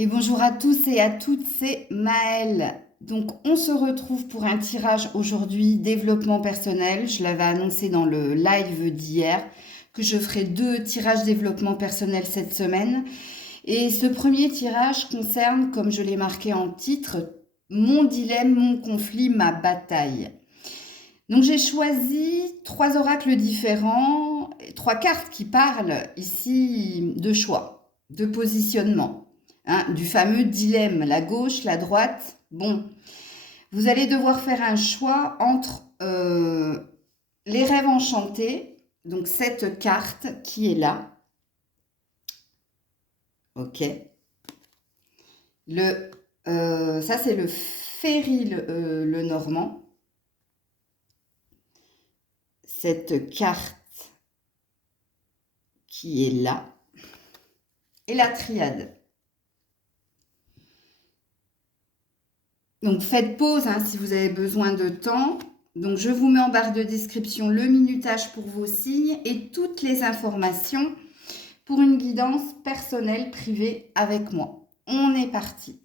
Et bonjour à tous et à toutes, c'est Maëlle. Donc on se retrouve pour un tirage aujourd'hui développement personnel. Je l'avais annoncé dans le live d'hier que je ferai 2 tirages développement personnel cette semaine. Et ce premier tirage concerne, comme je l'ai marqué en titre, mon dilemme, mon conflit, ma bataille. Donc j'ai choisi 3 oracles différents, 3 cartes qui parlent ici de choix, de positionnement, hein, du fameux dilemme, la gauche, la droite. Bon, vous allez devoir faire un choix entre les rêves enchantés, donc cette carte qui est là, ok. Ça c'est le Ferry le Normand. Cette carte qui est là, et la triade. Donc faites pause hein, si vous avez besoin de temps. Donc je vous mets en barre de description le minutage pour vos signes et toutes les informations pour une guidance personnelle privée avec moi. On est parti.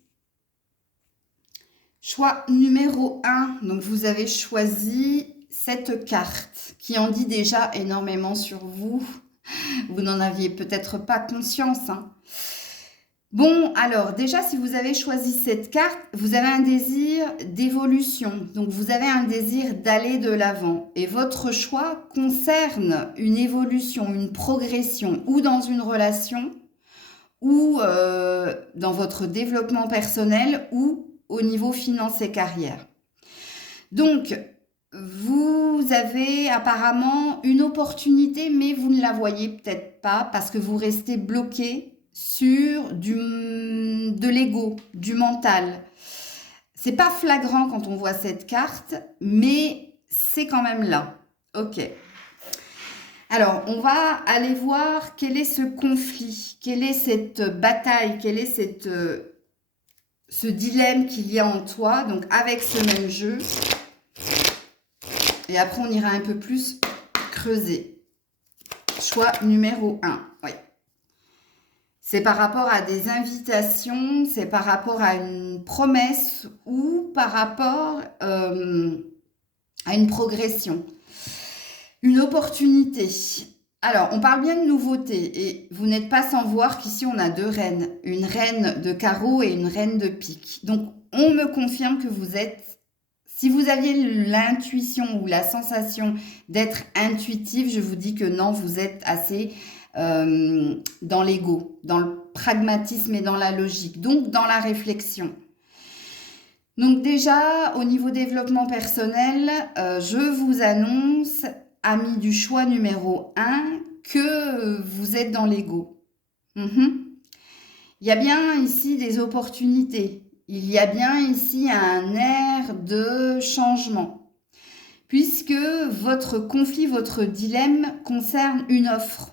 Choix numéro 1. Donc vous avez choisi cette carte qui en dit déjà énormément sur vous. Vous n'en aviez peut-être pas conscience. Hein. Bon, alors déjà, si vous avez choisi cette carte, vous avez un désir d'évolution. Donc, vous avez un désir d'aller de l'avant. Et votre choix concerne une évolution, une progression, ou dans une relation, ou dans votre développement personnel, ou au niveau finance et carrière. Donc, vous avez apparemment une opportunité, mais vous ne la voyez peut-être pas parce que vous restez bloqué sur de l'ego, du mental. C'est pas flagrant quand on voit cette carte, mais c'est quand même là. Ok. Alors, on va aller voir quel est ce conflit, quelle est cette bataille, quel est ce dilemme qu'il y a en toi. Donc, avec ce même jeu. Et après, on ira un peu plus creuser. Choix numéro 1. Oui. C'est par rapport à des invitations, c'est par rapport à une promesse ou par rapport à une progression. Une opportunité. Alors, on parle bien de nouveauté et vous n'êtes pas sans voir qu'ici, on a 2 reines. Une reine de carreau et une reine de pique. Donc, on me confirme que vous êtes... Si vous aviez l'intuition ou la sensation d'être intuitif, je vous dis que non, vous êtes assez dans l'ego, dans le pragmatisme et dans la logique, donc dans la réflexion. Donc déjà, au niveau développement personnel, je vous annonce, amis du choix numéro 1, que vous êtes dans l'ego. Il y a bien ici des opportunités. Il y a bien ici un air de changement, puisque votre conflit, votre dilemme concerne une offre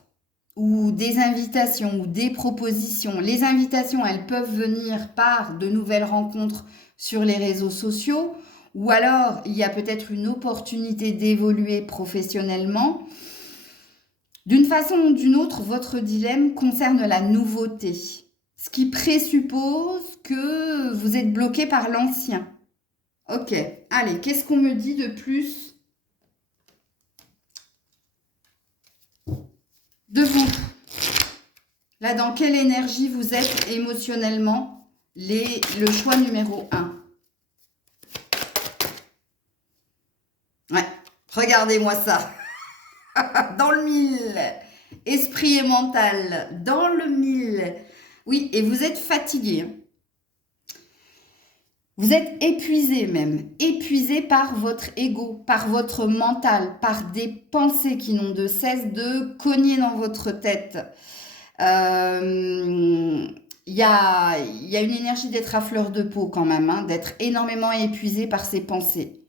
ou des invitations ou des propositions. Les invitations, elles peuvent venir par de nouvelles rencontres sur les réseaux sociaux, ou alors il y a peut-être une opportunité d'évoluer professionnellement. D'une façon ou d'une autre, votre dilemme concerne la nouveauté. Ce qui présuppose que vous êtes bloqué par l'ancien. Ok, allez, qu'est-ce qu'on me dit de plus de vous? Là, dans quelle énergie vous êtes émotionnellement? Le choix numéro 1. Ouais, regardez-moi ça. Dans le mille. Esprit et mental, dans le mille. Oui, et vous êtes fatigué. Vous êtes épuisé même, épuisé par votre ego, par votre mental, par des pensées qui n'ont de cesse de cogner dans votre tête. Il y a une énergie d'être à fleur de peau quand même, hein, d'être énormément épuisé par ses pensées,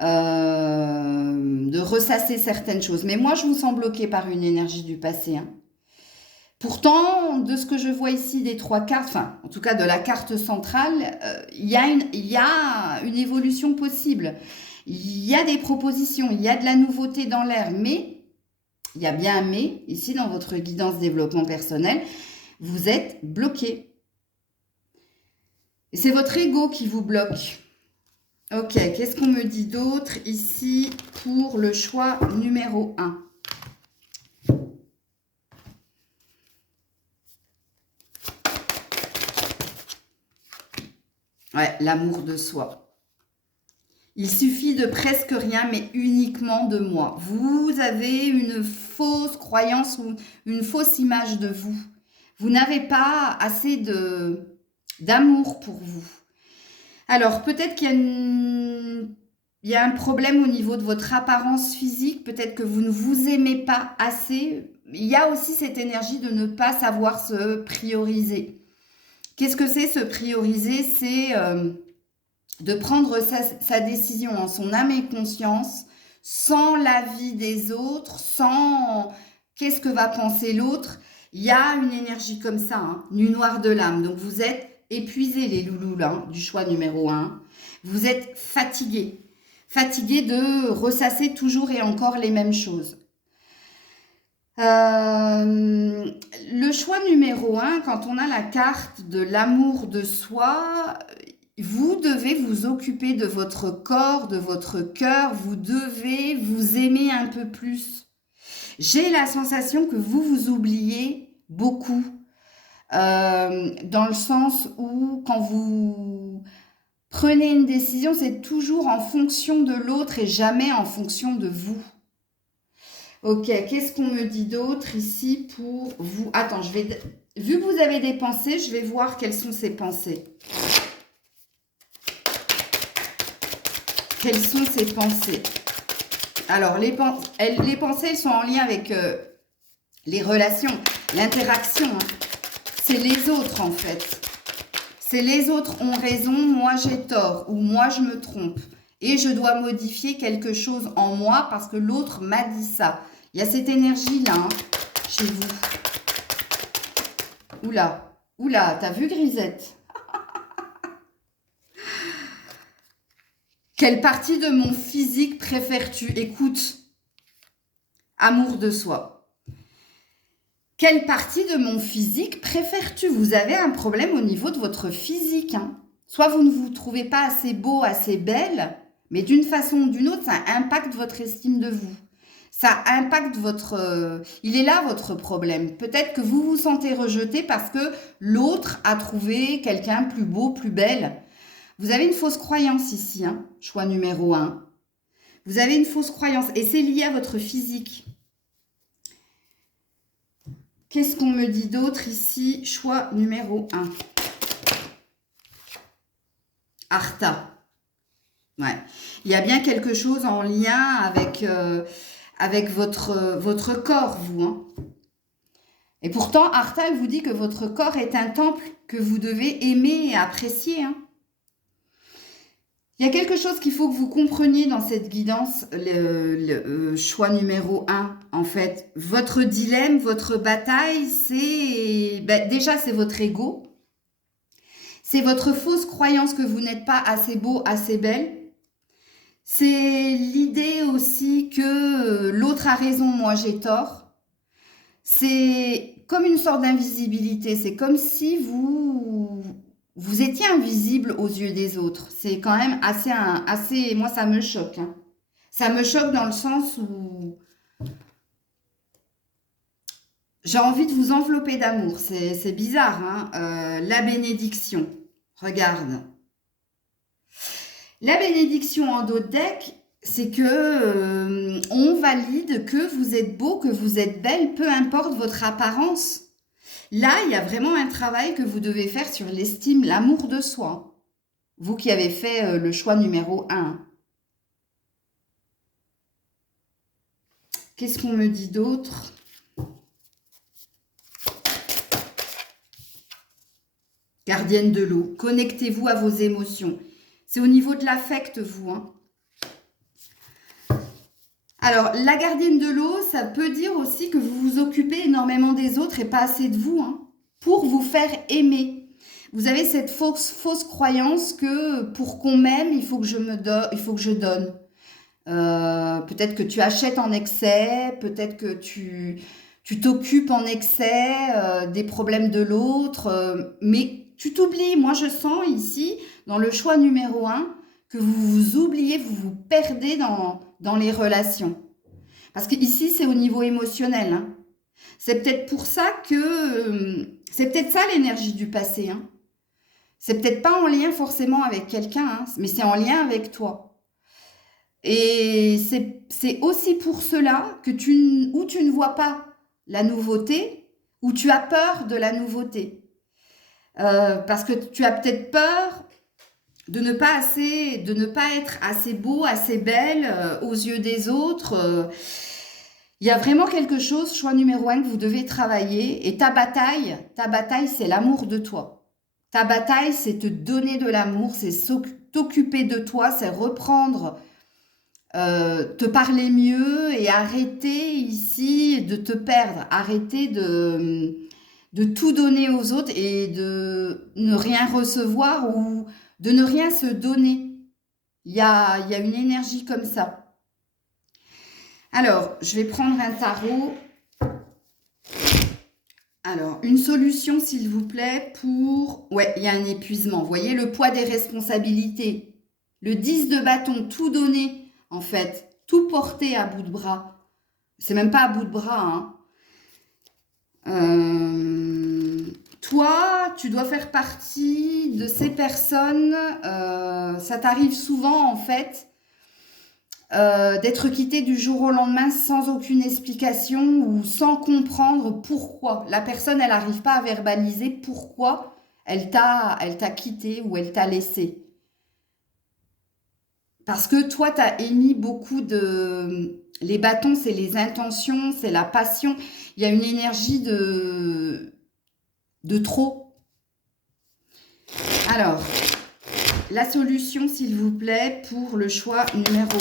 de ressasser certaines choses. Mais moi, je vous sens bloqué par une énergie du passé, hein. Pourtant, de ce que je vois ici des 3 cartes, enfin, en tout cas de la carte centrale, il y a une évolution possible. Il y a des propositions, il y a de la nouveauté dans l'air, mais, il y a bien un mais, ici dans votre guidance développement personnel, vous êtes bloqué. Et c'est votre ego qui vous bloque. Ok, qu'est-ce qu'on me dit d'autre ici pour le choix numéro 1? Ouais, l'amour de soi. Il suffit de presque rien, mais uniquement de moi. Vous avez une fausse croyance ou une fausse image de vous. Vous n'avez pas assez d'amour pour vous. Alors, peut-être il y a un problème au niveau de votre apparence physique. Peut-être que vous ne vous aimez pas assez. Il y a aussi cette énergie de ne pas savoir se prioriser. Qu'est-ce que c'est se prioriser? C'est de prendre sa décision en son âme et conscience, sans l'avis des autres, sans qu'est-ce que va penser l'autre. Il y a une énergie comme ça, hein, nuit noire de l'âme. Donc vous êtes épuisés les loulous là, du choix numéro 1. Vous êtes fatigués. Fatigués de ressasser toujours et encore les mêmes choses. Le choix numéro 1, quand on a la carte de l'amour de soi, vous devez vous occuper de votre corps, de votre cœur, vous devez vous aimer un peu plus. J'ai la sensation que vous vous oubliez beaucoup, dans le sens où quand vous prenez une décision, c'est toujours en fonction de l'autre et jamais en fonction de vous. Ok, qu'est-ce qu'on me dit d'autre ici pour vous? Attends, vu que vous avez des pensées, je vais voir quelles sont ces pensées. Quelles sont ces pensées? Alors, les pensées, elles sont en lien avec les relations, l'interaction. Hein. C'est les autres, en fait. C'est les autres ont raison, moi j'ai tort, ou moi je me trompe. Et je dois modifier quelque chose en moi parce que l'autre m'a dit ça. Il y a cette énergie-là, hein, chez vous. Oula, oula, t'as vu Grisette? Quelle partie de mon physique préfères-tu? Écoute, amour de soi. Quelle partie de mon physique préfères-tu? Vous avez un problème au niveau de votre physique. Hein. Soit vous ne vous trouvez pas assez beau, assez belle, mais d'une façon ou d'une autre, ça impacte votre estime de vous. Ça impacte votre... il est là votre problème. Peut-être que vous vous sentez rejeté parce que l'autre a trouvé quelqu'un plus beau, plus belle. Vous avez une fausse croyance ici, hein, choix numéro 1. Vous avez une fausse croyance et c'est lié à votre physique. Qu'est-ce qu'on me dit d'autre ici? Choix numéro 1. Artha. Ouais. Il y a bien quelque chose en lien avec votre corps, vous. Hein. Et pourtant, Artha, elle vous dit que votre corps est un temple que vous devez aimer et apprécier. Hein. Il y a quelque chose qu'il faut que vous compreniez dans cette guidance, le choix numéro 1, en fait. Votre dilemme, votre bataille, c'est... déjà, c'est votre ego. C'est votre fausse croyance que vous n'êtes pas assez beau, assez belle. C'est l'idée aussi que l'autre a raison, moi j'ai tort. C'est comme une sorte d'invisibilité. C'est comme si vous étiez invisible aux yeux des autres. C'est quand même assez... Moi, ça me choque. Hein. Ça me choque dans le sens où j'ai envie de vous envelopper d'amour. C'est bizarre. Hein. La bénédiction. Regarde. La bénédiction en dos de deck, c'est que on valide que vous êtes beau, que vous êtes belle, peu importe votre apparence. Là, il y a vraiment un travail que vous devez faire sur l'estime, l'amour de soi. Vous qui avez fait le choix numéro 1. Qu'est-ce qu'on me dit d'autre? Gardienne de l'eau, connectez-vous à vos émotions. C'est au niveau de l'affect, vous. Hein. Alors, la gardienne de l'eau, ça peut dire aussi que vous vous occupez énormément des autres et pas assez de vous, hein, pour vous faire aimer. Vous avez cette fausse croyance que pour qu'on m'aime, il faut que je donne. Peut-être que tu achètes en excès, peut-être que tu t'occupes en excès des problèmes de l'autre, mais tu t'oublies. Moi, je sens ici, dans le choix numéro 1, que vous vous oubliez, vous vous perdez dans les relations. Parce que ici, c'est au niveau émotionnel. Hein. C'est peut-être pour ça que... c'est peut-être ça l'énergie du passé. Hein. C'est peut-être pas en lien forcément avec quelqu'un, hein, mais c'est en lien avec toi. Et c'est aussi pour cela que tu ne vois pas la nouveauté, ou tu as peur de la nouveauté. Parce que tu as peut-être peur de ne pas être assez beau, assez belle aux yeux des autres. Il y a vraiment quelque chose, choix numéro 1, que vous devez travailler. Et ta bataille, c'est l'amour de toi. Ta bataille, c'est te donner de l'amour, c'est t'occuper de toi, c'est reprendre, te parler mieux et arrêter ici de te perdre. Arrêter de tout donner aux autres et de ne rien recevoir ou de ne rien se donner. Il y a une énergie comme ça. Alors, je vais prendre un tarot. Alors, une solution, s'il vous plaît, pour... Ouais, il y a un épuisement. Vous voyez, le poids des responsabilités. Le 10 de bâton, tout donner, en fait. Tout porter à bout de bras. C'est même pas à bout de bras, hein. Toi, tu dois faire partie de ces personnes. Ça t'arrive souvent, en fait, d'être quitté du jour au lendemain sans aucune explication ou sans comprendre pourquoi. La personne, elle n'arrive pas à verbaliser pourquoi elle t'a quitté ou elle t'a laissé. Parce que toi, tu as émis beaucoup de... Les bâtons, c'est les intentions, c'est la passion. Il y a une énergie de trop. Alors, la solution, s'il vous plaît, pour le choix numéro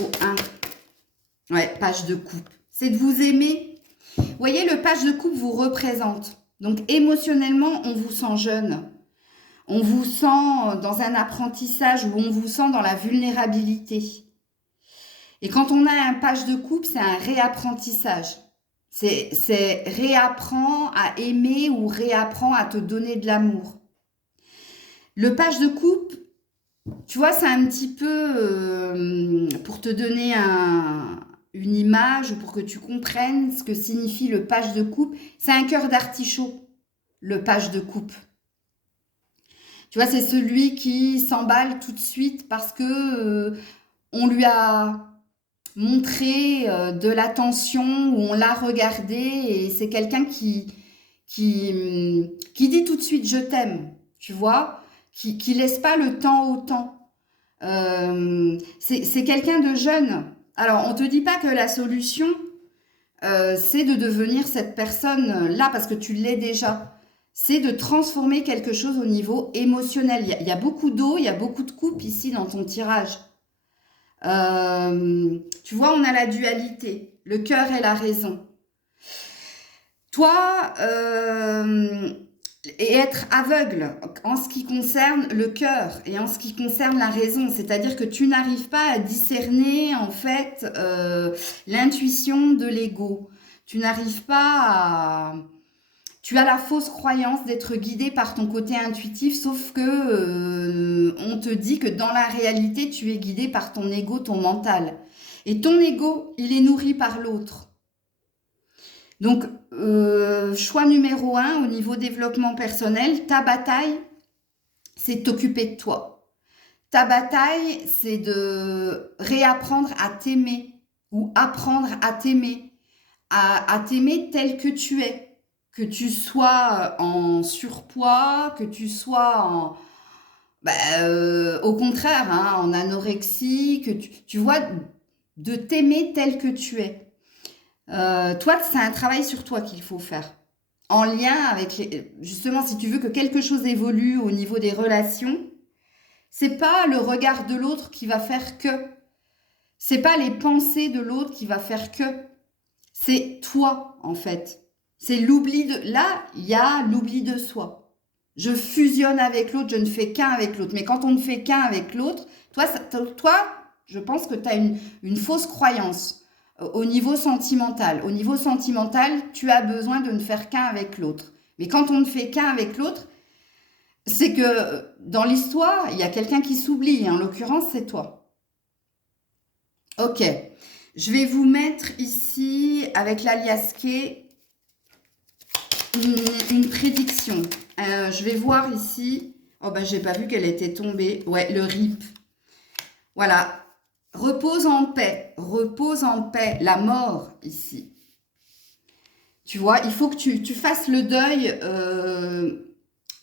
1. Ouais, page de coupe. C'est de vous aimer. Vous voyez, le page de coupe vous représente. Donc, émotionnellement, on vous sent jeune. On vous sent dans un apprentissage ou on vous sent dans la vulnérabilité. Et quand on a un page de coupe, c'est un réapprentissage. C'est réapprends à aimer ou réapprends à te donner de l'amour. Le page de coupe, tu vois, c'est un petit peu pour te donner une image ou pour que tu comprennes ce que signifie le page de coupe. C'est un cœur d'artichaut, le page de coupe. Tu vois, c'est celui qui s'emballe tout de suite parce que on lui a montré de l'attention ou on l'a regardé et c'est quelqu'un qui dit tout de suite je t'aime, tu vois, qui laisse pas le temps au temps. C'est quelqu'un de jeune. Alors, on te dit pas que la solution, c'est de devenir cette personne-là parce que tu l'es déjà. C'est de transformer quelque chose au niveau émotionnel. Il y a beaucoup d'eau, il y a beaucoup de coupes ici dans ton tirage. Tu vois, on a la dualité, le cœur et la raison. Toi, et être aveugle en ce qui concerne le cœur et en ce qui concerne la raison, c'est-à-dire que tu n'arrives pas à discerner en fait l'intuition de l'ego. Tu n'arrives pas à... Tu as la fausse croyance d'être guidé par ton côté intuitif, sauf que on te dit que dans la réalité, tu es guidé par ton ego, ton mental. Et ton ego, il est nourri par l'autre. Donc, choix numéro 1, au niveau développement personnel, ta bataille, c'est t'occuper de toi. Ta bataille, c'est de réapprendre à t'aimer ou apprendre à t'aimer, à t'aimer tel que tu es. Que tu sois en surpoids, que tu sois au contraire, hein, en anorexie, que tu vois, de t'aimer tel que tu es. Toi, c'est un travail sur toi qu'il faut faire. En lien avec, justement, si tu veux que quelque chose évolue au niveau des relations, c'est pas le regard de l'autre qui va faire que. C'est pas les pensées de l'autre qui va faire que. C'est toi, en fait. C'est l'oubli de... Là, il y a l'oubli de soi. Je fusionne avec l'autre, je ne fais qu'un avec l'autre. Mais quand on ne fait qu'un avec l'autre, toi, je pense que tu as une fausse croyance au niveau sentimental. Au niveau sentimental, tu as besoin de ne faire qu'un avec l'autre. Mais quand on ne fait qu'un avec l'autre, c'est que dans l'histoire, il y a quelqu'un qui s'oublie. En l'occurrence, c'est toi. Ok. Je vais vous mettre ici, avec l'alias K, une prédiction. Je vais voir ici. Oh, ben, j'ai pas vu qu'elle était tombée. Ouais, le RIP. Voilà. Repose en paix. Repose en paix. La mort, ici. Tu vois, il faut que tu fasses le deuil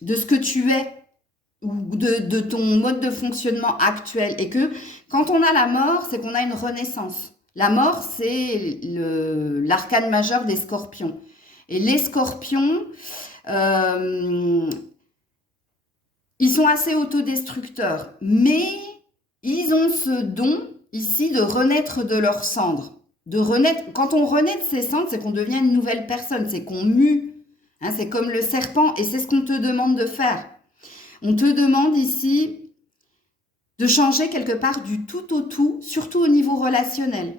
de ce que tu es ou de ton mode de fonctionnement actuel. Et que quand on a la mort, c'est qu'on a une renaissance. La mort, c'est l'arcane majeur des scorpions. Et les scorpions, ils sont assez autodestructeurs, mais ils ont ce don ici de renaître de leurs cendres. De renaître. Quand on renaît de ses cendres, c'est qu'on devient une nouvelle personne, c'est qu'on mue. Hein, c'est comme le serpent, et c'est ce qu'on te demande de faire. On te demande ici de changer quelque part du tout au tout, surtout au niveau relationnel.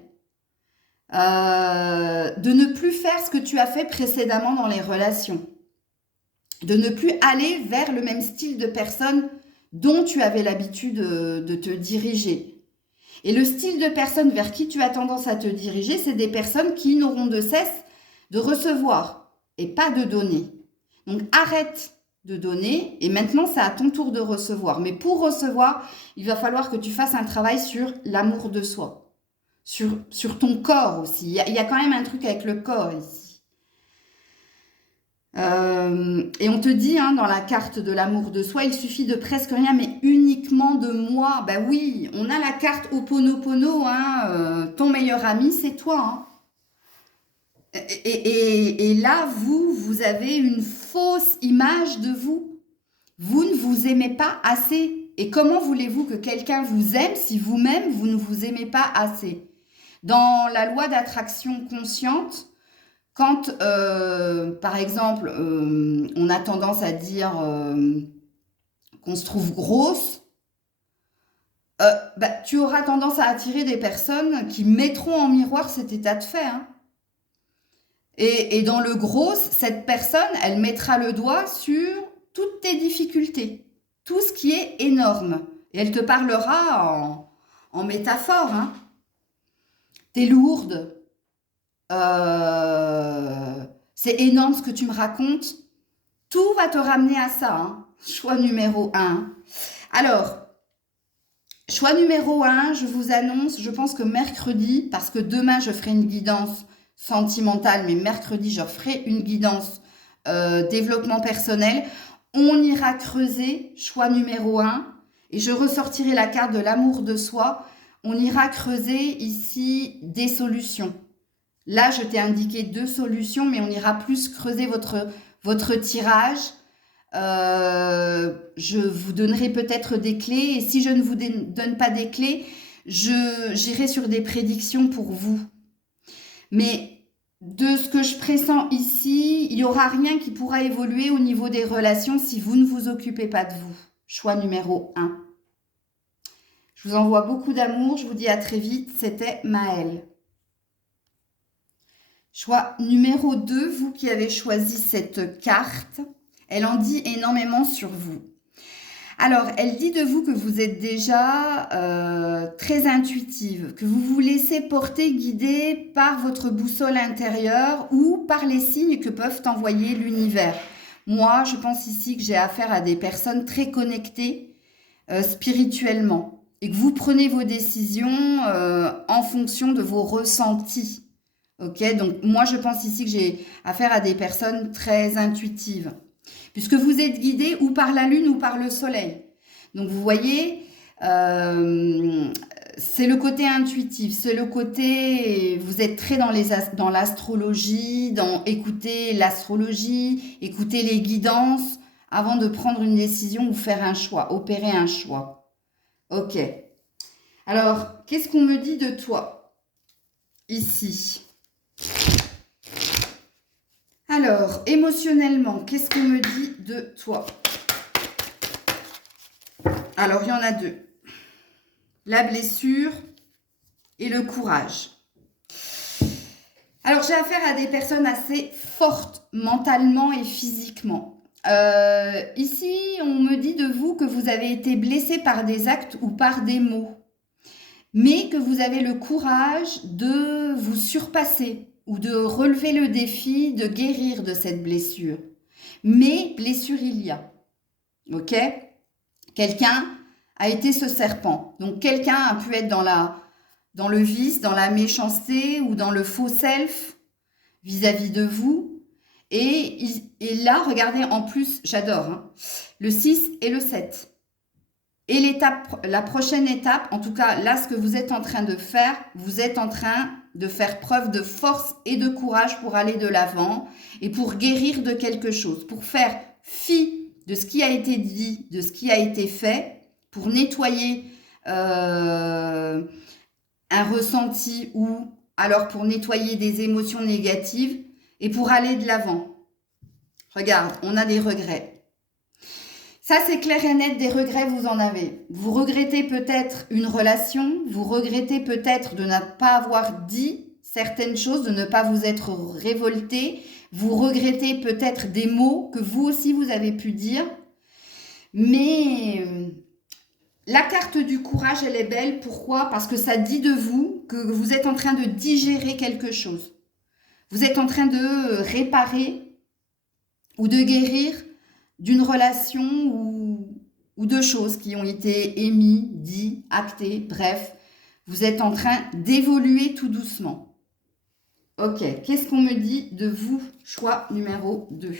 De ne plus faire ce que tu as fait précédemment dans les relations. De ne plus aller vers le même style de personne dont tu avais l'habitude de te diriger. Et le style de personne vers qui tu as tendance à te diriger, c'est des personnes qui n'auront de cesse de recevoir et pas de donner. Donc arrête de donner et maintenant c'est à ton tour de recevoir. Mais pour recevoir, il va falloir que tu fasses un travail sur l'amour de soi, sur ton corps aussi. Il y a quand même un truc avec le corps ici. Et on te dit hein, dans la carte de l'amour de soi, il suffit de presque rien, mais uniquement de moi. Ben oui, on a la carte Ho'oponopono, hein, ton meilleur ami, c'est toi. Hein. Et là, vous avez une fausse image de vous. Vous ne vous aimez pas assez. Et comment voulez-vous que quelqu'un vous aime si vous-même, vous ne vous aimez pas assez? Dans la loi d'attraction consciente, quand, par exemple, on a tendance à dire qu'on se trouve grosse, bah, tu auras tendance à attirer des personnes qui mettront en miroir cet état de fait. Hein. Et dans le gros, cette personne, elle mettra le doigt sur toutes tes difficultés, tout ce qui est énorme. Et elle te parlera en métaphore. Hein. T'es lourde. C'est énorme ce que tu me racontes. Tout va te ramener à ça. Hein. Choix numéro 1. Alors, choix numéro 1, je vous annonce, je pense que mercredi, parce que demain je ferai une guidance sentimentale, mais mercredi je ferai une guidance développement personnel, on ira creuser, choix numéro 1, et je ressortirai la carte de l'amour de soi, on ira creuser ici des solutions. Là, je t'ai indiqué 2 solutions, mais on ira plus creuser votre tirage. Je vous donnerai peut-être des clés. Et si je ne vous donne pas des clés, j'irai sur des prédictions pour vous. Mais de ce que je pressens ici, il n'y aura rien qui pourra évoluer au niveau des relations si vous ne vous occupez pas de vous. Choix numéro 1. Je vous envoie beaucoup d'amour. Je vous dis à très vite. C'était Maëlle. Choix numéro 2, vous qui avez choisi cette carte, elle en dit énormément sur vous. Alors, elle dit de vous que vous êtes déjà très intuitive, que vous vous laissez porter, guider par votre boussole intérieure ou par les signes que peuvent envoyer l'univers. Moi, je pense ici que j'ai affaire à des personnes très connectées spirituellement et que vous prenez vos décisions en fonction de vos ressentis. Ok, donc moi je pense ici que j'ai affaire à des personnes très intuitives, puisque vous êtes guidé ou par la lune ou par le soleil. Donc vous voyez, c'est le côté intuitif, c'est le côté, vous êtes très dans l'astrologie, dans écouter l'astrologie, écouter les guidances avant de prendre une décision ou faire un choix, opérer un choix. Ok. Alors, qu'est-ce qu'on me dit de toi ici ? Alors, émotionnellement, qu'est-ce qu'on me dit de toi? Alors, il y en a 2. La blessure et le courage. Alors, j'ai affaire à des personnes assez fortes mentalement et physiquement. Ici, on me dit de vous que vous avez été blessé par des actes ou par des mots, mais que vous avez le courage de vous surpasser ou de relever le défi de guérir de cette blessure. Mais blessure il y a. Ok? Quelqu'un a été ce serpent. Donc quelqu'un a pu être dans le vice, dans la méchanceté ou dans le faux self vis-à-vis de vous. Et là, regardez, en plus, j'adore, hein, le 6 et le 7. Et la prochaine étape, en tout cas, là, ce que vous êtes en train de faire, vous êtes en train de faire preuve de force et de courage pour aller de l'avant et pour guérir de quelque chose, pour faire fi de ce qui a été dit, de ce qui a été fait, pour nettoyer un ressenti ou alors pour nettoyer des émotions négatives et pour aller de l'avant. Regarde, on a des regrets. Ça, c'est clair et net, des regrets, vous en avez. Vous regrettez peut-être une relation, vous regrettez peut-être de ne pas avoir dit certaines choses, de ne pas vous être révolté, vous regrettez peut-être des mots que vous aussi vous avez pu dire. Mais la carte du courage, elle est belle. Pourquoi? Parce que ça dit de vous que vous êtes en train de digérer quelque chose. Vous êtes en train de réparer ou de guérir d'une relation ou de choses qui ont été émises, dites, actées, bref. Vous êtes en train d'évoluer tout doucement. Ok, qu'est-ce qu'on me dit de vous? Choix numéro 2.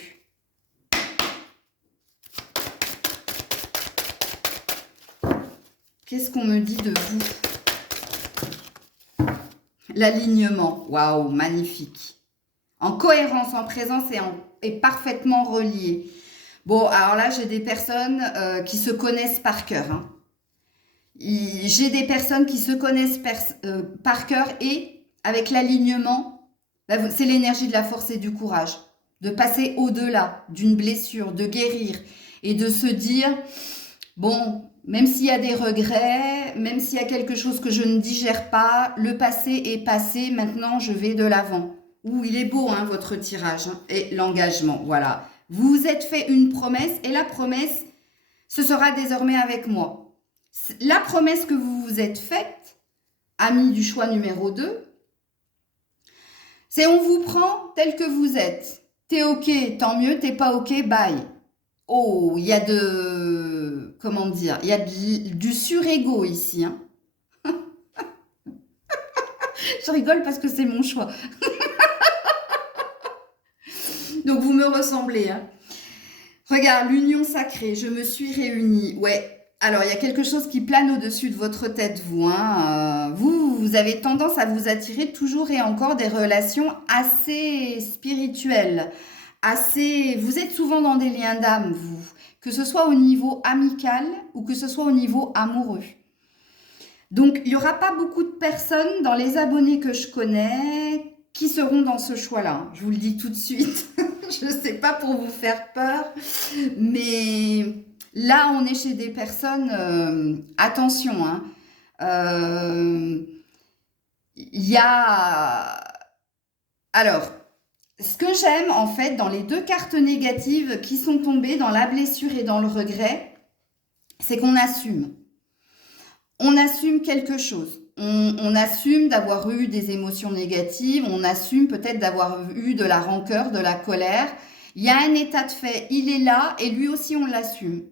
Qu'est-ce qu'on me dit de vous? L'alignement, waouh, magnifique. En cohérence, en présence et parfaitement relié. Bon, alors là, j'ai des personnes qui se connaissent par cœur. Hein. J'ai des personnes qui se connaissent par cœur et avec l'alignement, c'est l'énergie de la force et du courage. De passer au-delà d'une blessure, de guérir et de se dire, bon, même s'il y a des regrets, même s'il y a quelque chose que je ne digère pas, le passé est passé, maintenant je vais de l'avant. Ouh, il est beau, hein, votre tirage, hein, et l'engagement, voilà. Vous vous êtes fait une promesse, et la promesse, ce sera désormais avec moi. La promesse que vous vous êtes faite, ami du choix numéro 2, c'est on vous prend tel que vous êtes. T'es ok, tant mieux, t'es pas ok, bye. Oh, il y a comment dire, il y a du surégo ici, hein. Je rigole parce que c'est mon choix. Donc, vous me ressemblez. Hein. Regarde, l'union sacrée, je me suis réunie. Ouais, alors il y a quelque chose qui plane au-dessus de votre tête, vous. Hein. Vous avez tendance à vous attirer toujours et encore des relations assez spirituelles. Vous êtes souvent dans des liens d'âme, vous. Que ce soit au niveau amical ou que ce soit au niveau amoureux. Donc, il n'y aura pas beaucoup de personnes dans les abonnés que je connais qui seront dans ce choix-là. Je vous le dis tout de suite. Je ne sais pas pour vous faire peur, mais là, on est chez des personnes... attention, hein. Il y a... Alors, ce que j'aime, en fait, dans les 2 cartes négatives qui sont tombées, dans la blessure et dans le regret, c'est qu'on assume. On assume quelque chose. On assume d'avoir eu des émotions négatives, on assume peut-être d'avoir eu de la rancœur, de la colère. Il y a un état de fait, il est là et lui aussi on l'assume.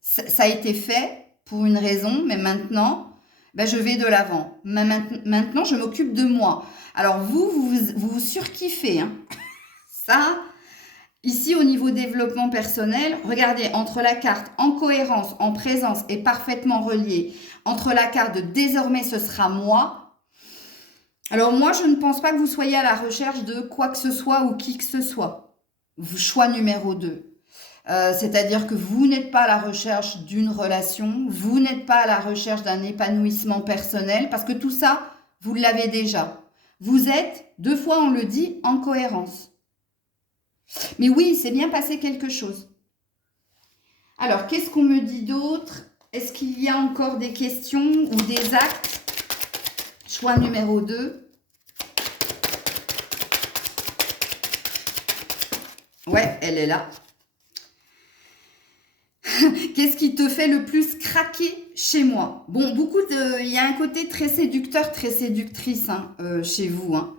Ça a été fait pour une raison, mais maintenant, je vais de l'avant. Maintenant, je m'occupe de moi. Alors vous surkiffez. Hein. Ça, ici au niveau développement personnel, regardez, entre la carte en cohérence, en présence et parfaitement reliée, entre la carte de désormais ce sera moi. Alors moi, je ne pense pas que vous soyez à la recherche de quoi que ce soit ou qui que ce soit. Choix numéro 2. C'est-à-dire que vous n'êtes pas à la recherche d'une relation, vous n'êtes pas à la recherche d'un épanouissement personnel, parce que tout ça, vous l'avez déjà. Vous êtes, 2 fois on le dit, en cohérence. Mais oui, il s'est bien passé quelque chose. Alors, qu'est-ce qu'on me dit d'autre? Est-ce qu'il y a encore des questions ou des actes? Choix numéro 2. Ouais, elle est là. Qu'est-ce qui te fait le plus craquer chez moi? Bon, il y a un côté très séducteur, très séductrice hein, chez vous. Hein.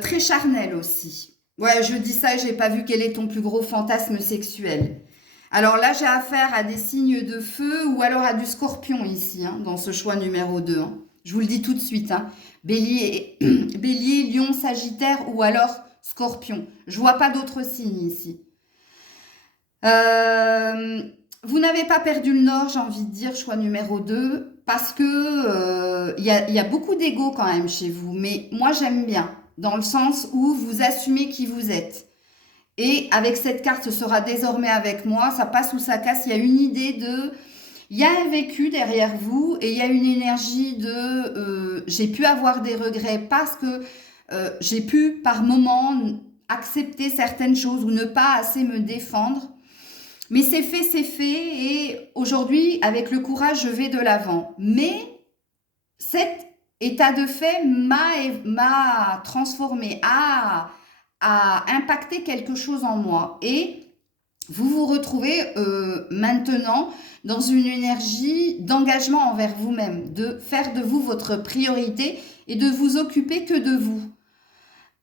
Très charnel aussi. Ouais, je dis ça, j'ai pas vu quel est ton plus gros fantasme sexuel. Alors là, j'ai affaire à des signes de feu ou alors à du scorpion ici, hein, dans ce choix numéro 2. Hein. Je vous le dis tout de suite. Hein. Bélier, Bélier, Lion, Sagittaire ou alors Scorpion. Je vois pas d'autres signes ici. Vous n'avez pas perdu le nord, j'ai envie de dire, choix numéro 2, parce que y a beaucoup d'ego quand même chez vous. Mais moi, j'aime bien, dans le sens où vous assumez qui vous êtes. Et avec cette carte, ce sera désormais avec moi, ça passe ou ça casse, il y a une idée de... Il y a un vécu derrière vous et il y a une énergie de... j'ai pu avoir des regrets parce que j'ai pu par moment accepter certaines choses ou ne pas assez me défendre. Mais c'est fait et aujourd'hui, avec le courage, je vais de l'avant. Mais cet état de fait m'a transformé, a impacté quelque chose en moi. Et vous vous retrouvez maintenant dans une énergie d'engagement envers vous-même, de faire de vous votre priorité et de vous occuper que de vous.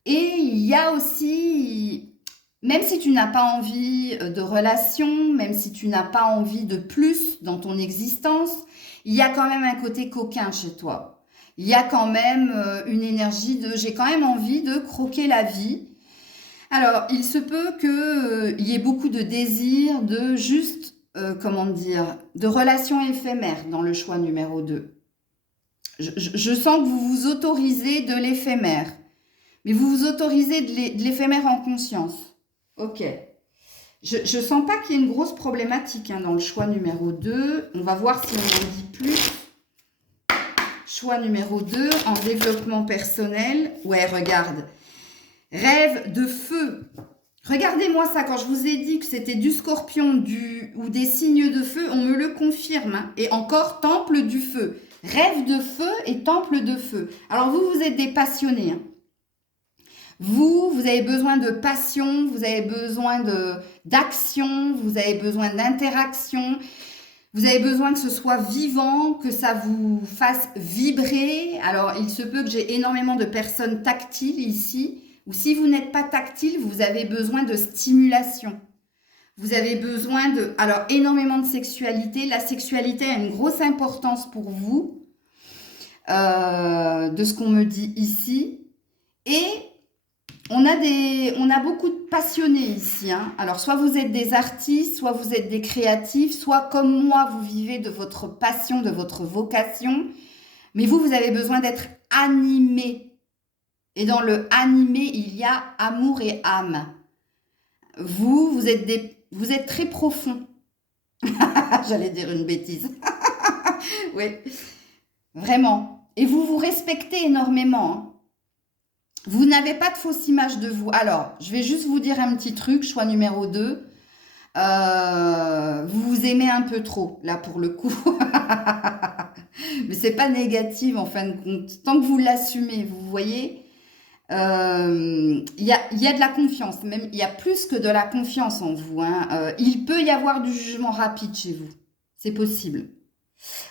Et il y a aussi, même si tu n'as pas envie de relation, même si tu n'as pas envie de plus dans ton existence, il y a quand même un côté coquin chez toi. Il y a quand même une énergie de j'ai quand même envie de croquer la vie. Alors, il se peut qu'il y ait beaucoup de désirs, de juste, comment dire, de relations éphémères dans le choix numéro 2. Je sens que vous vous autorisez de l'éphémère. Mais vous vous autorisez de l'éphémère en conscience. Ok. Je sens pas qu'il y ait une grosse problématique hein, dans le choix numéro 2. On va voir si on en dit plus. Choix numéro 2, en développement personnel. Ouais, regarde. Rêve de feu. Regardez-moi ça, quand je vous ai dit que c'était du scorpion ou des signes de feu, on me le confirme. Hein. Et encore, temple du feu. Rêve de feu et temple de feu. Alors vous êtes des passionnés. Hein. Vous avez besoin de passion, vous avez besoin d'action, vous avez besoin d'interaction, vous avez besoin que ce soit vivant, que ça vous fasse vibrer. Alors, il se peut que j'ai énormément de personnes tactiles ici, ou si vous n'êtes pas tactile, vous avez besoin de stimulation. Vous avez besoin de... Alors, énormément de sexualité. La sexualité a une grosse importance pour vous, de ce qu'on me dit ici. Et... On a beaucoup de passionnés ici. Hein. Alors, soit vous êtes des artistes, soit vous êtes des créatifs, soit comme moi, vous vivez de votre passion, de votre vocation. Mais vous avez besoin d'être animé. Et dans le animé, il y a amour et âme. Vous êtes très profond. J'allais dire une bêtise. Oui, vraiment. Et vous vous respectez énormément. Hein. Vous n'avez pas de fausse image de vous. Alors, je vais juste vous dire un petit truc, choix numéro 2. Vous vous aimez un peu trop, là, pour le coup. Mais c'est pas négatif, en fin de compte. Tant que vous l'assumez, vous voyez, il y a de la confiance. Même, il y a plus que de la confiance en vous. Hein. Il peut y avoir du jugement rapide chez vous. C'est possible.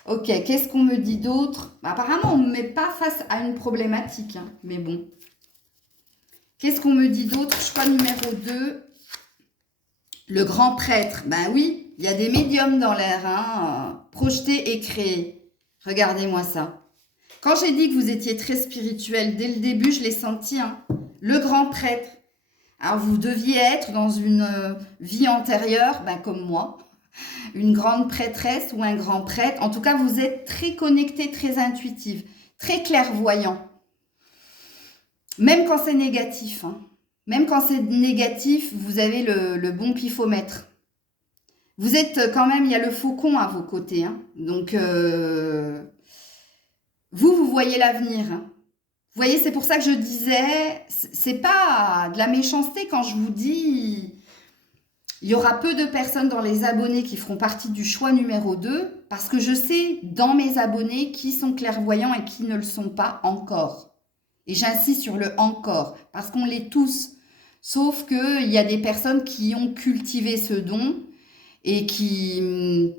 Ok, qu'est-ce qu'on me dit d'autre? Apparemment, on ne me met pas face à une problématique. Hein, mais bon. Qu'est-ce qu'on me dit d'autre? Choix numéro 2. Le grand prêtre. Ben oui, il y a des médiums dans l'air. Hein, projetés et créés. Regardez-moi ça. Quand j'ai dit que vous étiez très spirituel, dès le début, je l'ai senti. Hein, le grand prêtre. Alors, vous deviez être dans une vie antérieure, ben, comme moi. Une grande prêtresse ou un grand prêtre. En tout cas, vous êtes très connecté, très intuitif, très clairvoyant. Même quand c'est négatif, hein. Même quand c'est négatif, vous avez le bon pifomètre. Vous êtes quand même, il y a le faucon à vos côtés. Hein. Donc, vous voyez l'avenir. Hein. Vous voyez, c'est pour ça que je disais, c'est pas de la méchanceté quand je vous dis, il y aura peu de personnes dans les abonnés qui feront partie du choix numéro 2, parce que je sais dans mes abonnés qui sont clairvoyants et qui ne le sont pas encore. Et j'insiste sur le encore, parce qu'on l'est tous. Sauf qu'il y a des personnes qui ont cultivé ce don et qui...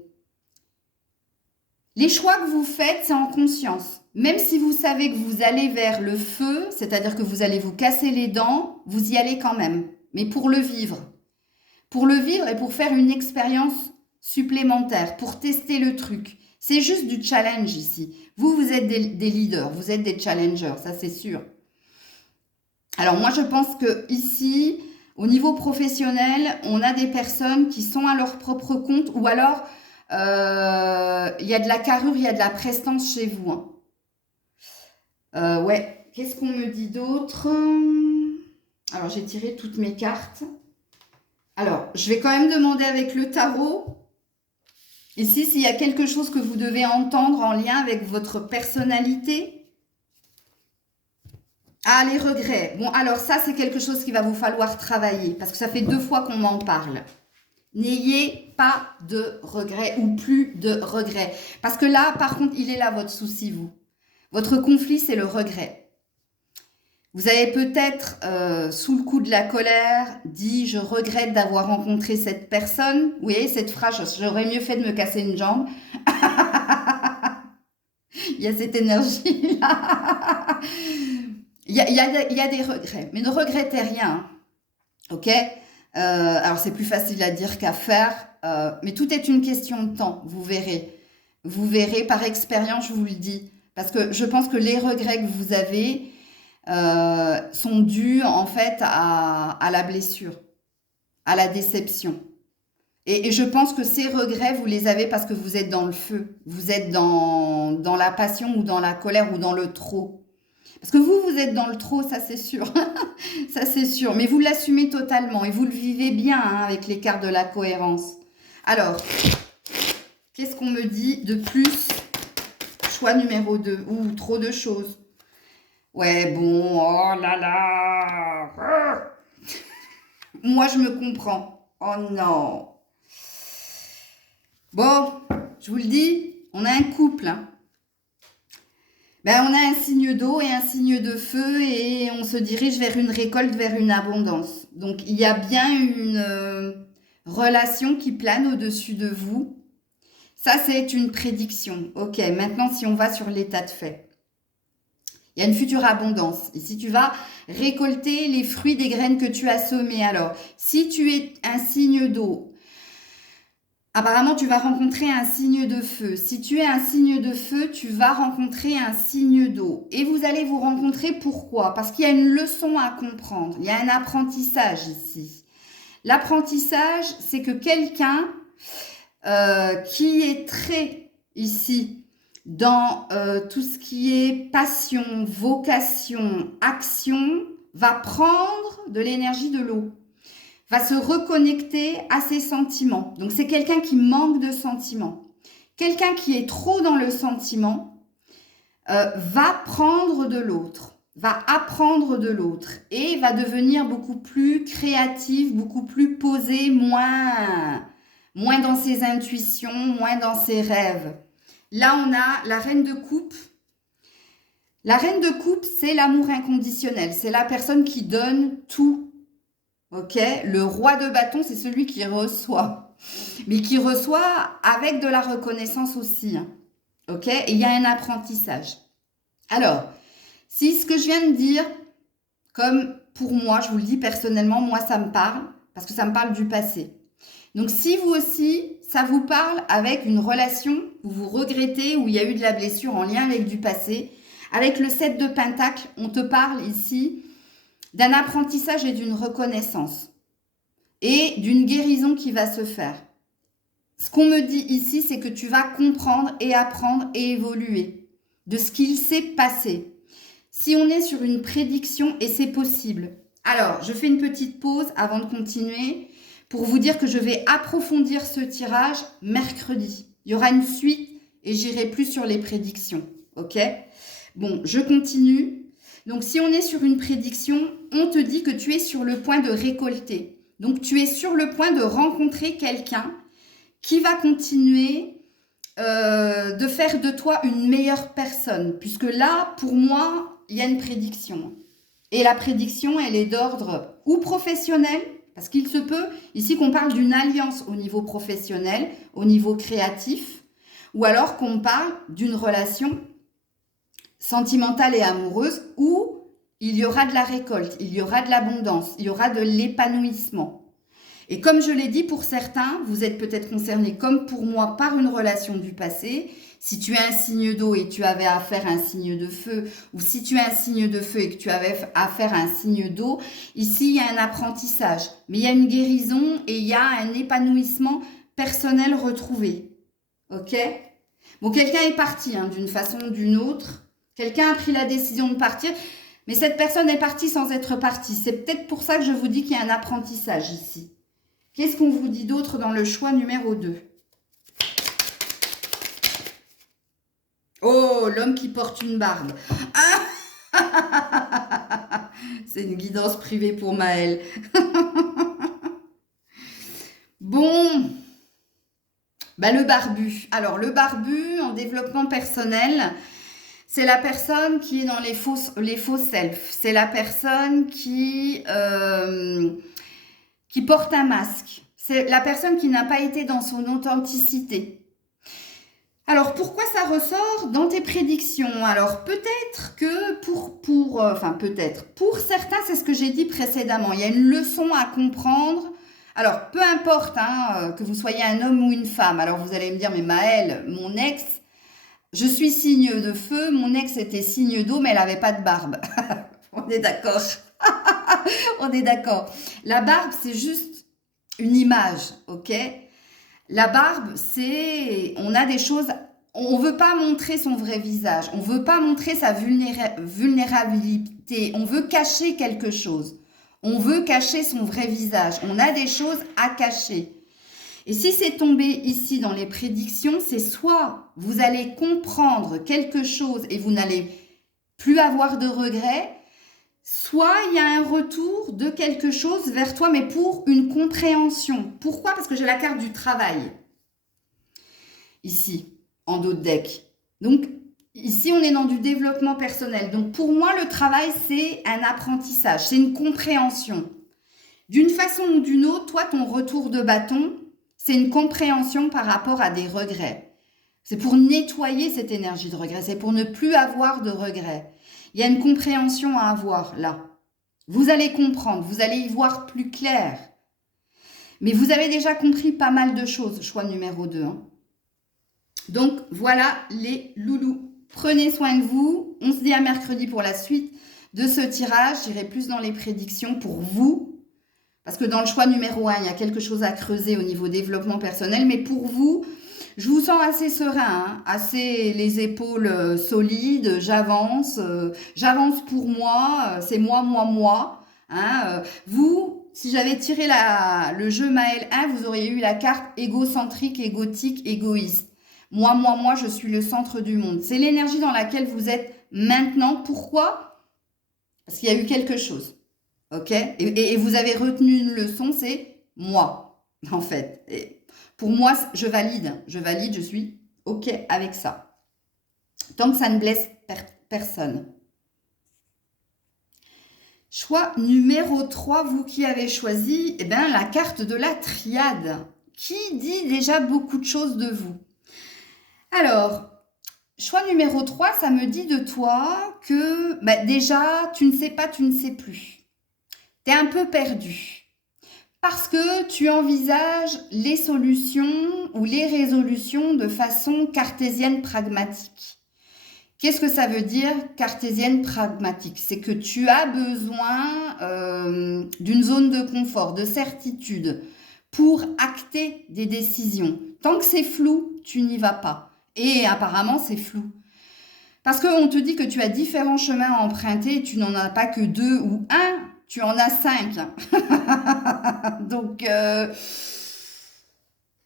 Les choix que vous faites, c'est en conscience. Même si vous savez que vous allez vers le feu, c'est-à-dire que vous allez vous casser les dents, vous y allez quand même. Mais pour le vivre. Pour le vivre et pour faire une expérience supplémentaire, pour tester le truc. C'est juste du challenge ici. Vous, vous êtes des leaders, vous êtes des challengers, ça c'est sûr. Alors moi, je pense que ici, au niveau professionnel, on a des personnes qui sont à leur propre compte ou alors il y a de la carrure, il y a de la prestance chez vous. Hein. Ouais, qu'est-ce qu'on me dit d'autre? Alors, j'ai tiré toutes mes cartes. Alors, je vais quand même demander avec le tarot. Ici, s'il y a quelque chose que vous devez entendre en lien avec votre personnalité. Ah, les regrets. Bon, alors ça, c'est quelque chose qu'il va vous falloir travailler parce que ça fait 2 fois qu'on m'en parle. N'ayez pas de regrets ou plus de regrets. Parce que là, par contre, il est là votre souci, vous. Votre conflit, c'est le regret. Vous avez peut-être, sous le coup de la colère, dit « je regrette d'avoir rencontré cette personne ». Vous voyez, cette phrase « j'aurais mieux fait de me casser une jambe ». Il y a cette énergie-là. Il y a des regrets, mais ne regrettez rien. Ok ? Alors, c'est plus facile à dire qu'à faire, mais tout est une question de temps, vous verrez. Vous verrez, par expérience, je vous le dis. Parce que je pense que les regrets que vous avez sont dus, en fait, à la blessure, à la déception. Et je pense que ces regrets, vous les avez parce que vous êtes dans le feu. Vous êtes dans la passion ou dans la colère ou dans le trop. Parce que vous êtes dans le trop, ça c'est sûr. Ça c'est sûr. Mais vous l'assumez totalement et vous le vivez bien hein, avec les cartes de la cohérence. Alors, qu'est-ce qu'on me dit de plus? Choix numéro 2. Ouh, trop de choses. Ouais, bon, oh là là. Moi, je me comprends. Oh non. Bon, je vous le dis, on a un couple. Hein. Ben, on a un signe d'eau et un signe de feu et on se dirige vers une récolte, vers une abondance. Donc, il y a bien une relation qui plane au-dessus de vous. Ça, c'est une prédiction. Ok, maintenant, si on va sur l'état de fait. Il y a une future abondance. Ici, tu vas récolter les fruits des graines que tu as semées. Alors, si tu es un signe d'eau, apparemment, tu vas rencontrer un signe de feu. Si tu es un signe de feu, tu vas rencontrer un signe d'eau. Et vous allez vous rencontrer pourquoi? Parce qu'il y a une leçon à comprendre. Il y a un apprentissage ici. L'apprentissage, c'est que quelqu'un qui est très ici dans tout ce qui est passion, vocation, action, va prendre de l'énergie de l'eau. Va se reconnecter à ses sentiments. Donc, c'est quelqu'un qui manque de sentiments. Quelqu'un qui est trop dans le sentiment va prendre de l'autre, va apprendre de l'autre et va devenir beaucoup plus créatif, beaucoup plus posé, moins dans ses intuitions, moins dans ses rêves. Là, on a la reine de coupe. La reine de coupe, c'est l'amour inconditionnel. C'est la personne qui donne tout. Ok, le roi de bâton, c'est celui qui reçoit, mais qui reçoit avec de la reconnaissance aussi. Hein. Ok, et il y a un apprentissage. Alors, si ce que je viens de dire, comme pour moi, je vous le dis personnellement, moi ça me parle, parce que ça me parle du passé. Donc si vous aussi, ça vous parle avec une relation où vous regrettez, où il y a eu de la blessure en lien avec du passé, avec le 7 de Pentacle, on te parle ici d'un apprentissage et d'une reconnaissance et d'une guérison qui va se faire. Ce qu'on me dit ici, c'est que tu vas comprendre et apprendre et évoluer de ce qu'il s'est passé. Si on est sur une prédiction, et c'est possible. Alors, je fais une petite pause avant de continuer pour vous dire que je vais approfondir ce tirage mercredi. Il y aura une suite et j'irai plus sur les prédictions. Ok? Bon, je continue. Donc, si on est sur une prédiction, on te dit que tu es sur le point de récolter. Donc, tu es sur le point de rencontrer quelqu'un qui va continuer de faire de toi une meilleure personne. Puisque là, pour moi, il y a une prédiction. Et la prédiction, elle est d'ordre ou professionnel, Parce qu'il se peut ici qu'on parle d'une alliance au niveau professionnel, au niveau créatif, ou alors qu'on parle d'une relation sentimentale et amoureuse où il y aura de la récolte, il y aura de l'abondance, il y aura de l'épanouissement. Et comme je l'ai dit, pour certains, vous êtes peut-être concernés comme pour moi par une relation du passé. Si tu es un signe d'eau et tu avais affaire à un signe de feu, ou si tu es un signe de feu et que tu avais affaire à un signe d'eau, ici il y a un apprentissage, mais il y a une guérison et il y a un épanouissement personnel retrouvé. Ok? Bon, quelqu'un est parti hein, d'une façon ou d'une autre. Quelqu'un a pris la décision de partir, mais cette personne est partie sans être partie. C'est peut-être pour ça que je vous dis qu'il y a un apprentissage ici. Qu'est-ce qu'on vous dit d'autre dans le choix numéro 2? Oh, l'homme qui porte une barbe. Ah c'est une guidance privée pour Maëlle. Bon, bah, le barbu. Alors, le barbu en développement personnel, c'est la personne qui est dans les faux self. C'est la personne qui porte un masque. C'est la personne qui n'a pas été dans son authenticité. Alors, pourquoi ça ressort dans tes prédictions? Alors, peut-être que pour certains, c'est ce que j'ai dit précédemment. Il y a une leçon à comprendre. Alors, peu importe hein, que vous soyez un homme ou une femme. Alors, vous allez me dire, mais Maëlle, mon ex, je suis signe de feu, mon ex était signe d'eau, mais elle n'avait pas de barbe. On est d'accord. On est d'accord. La barbe, c'est juste une image, ok? La barbe, c'est... On a des choses... On ne veut pas montrer son vrai visage. On ne veut pas montrer sa vulnérabilité. On veut cacher quelque chose. On veut cacher son vrai visage. On a des choses à cacher. Et si c'est tombé ici dans les prédictions, c'est soit vous allez comprendre quelque chose et vous n'allez plus avoir de regrets, soit il y a un retour de quelque chose vers toi, mais pour une compréhension. Pourquoi? Parce que j'ai la carte du travail. Ici, en dos de deck. Donc, ici, on est dans du développement personnel. Donc, pour moi, le travail, c'est un apprentissage, c'est une compréhension. D'une façon ou d'une autre, toi, ton retour de bâton, c'est une compréhension par rapport à des regrets. C'est pour nettoyer cette énergie de regret, c'est pour ne plus avoir de regrets. Il y a une compréhension à avoir là. Vous allez comprendre, vous allez y voir plus clair. Mais vous avez déjà compris pas mal de choses, choix numéro 2. Hein. Donc voilà les loulous. Prenez soin de vous. On se dit à mercredi pour la suite de ce tirage. J'irai plus dans les prédictions pour vous. Parce que dans le choix numéro 1, il y a quelque chose à creuser au niveau développement personnel. Mais pour vous, je vous sens assez serein, hein, assez les épaules solides. J'avance. J'avance pour moi. C'est moi, moi, moi. Hein, vous, si j'avais tiré le jeu Maëlle 1, vous auriez eu la carte égocentrique, égotique, égoïste. Moi, moi, moi, je suis le centre du monde. C'est l'énergie dans laquelle vous êtes maintenant. Pourquoi? Parce qu'il y a eu quelque chose. Ok? Et vous avez retenu une leçon, c'est moi, en fait. Et pour moi, je valide. Je valide, je suis ok avec ça. Tant que ça ne blesse personne. Choix numéro 3, vous qui avez choisi eh bien, la carte de la triade, qui dit déjà beaucoup de choses de vous. Alors, choix numéro 3, ça me dit de toi que déjà, tu ne sais pas, tu ne sais plus. Tu es un peu perdu. Parce que tu envisages les solutions ou les résolutions de façon cartésienne pragmatique. Qu'est-ce que ça veut dire cartésienne pragmatique? C'est que tu as besoin d'une zone de confort, de certitude pour acter des décisions. Tant que c'est flou, tu n'y vas pas. Et apparemment, c'est flou. Parce qu'on te dit que tu as différents chemins à emprunter et tu n'en as pas que 2 ou 1, tu en as 5. Donc,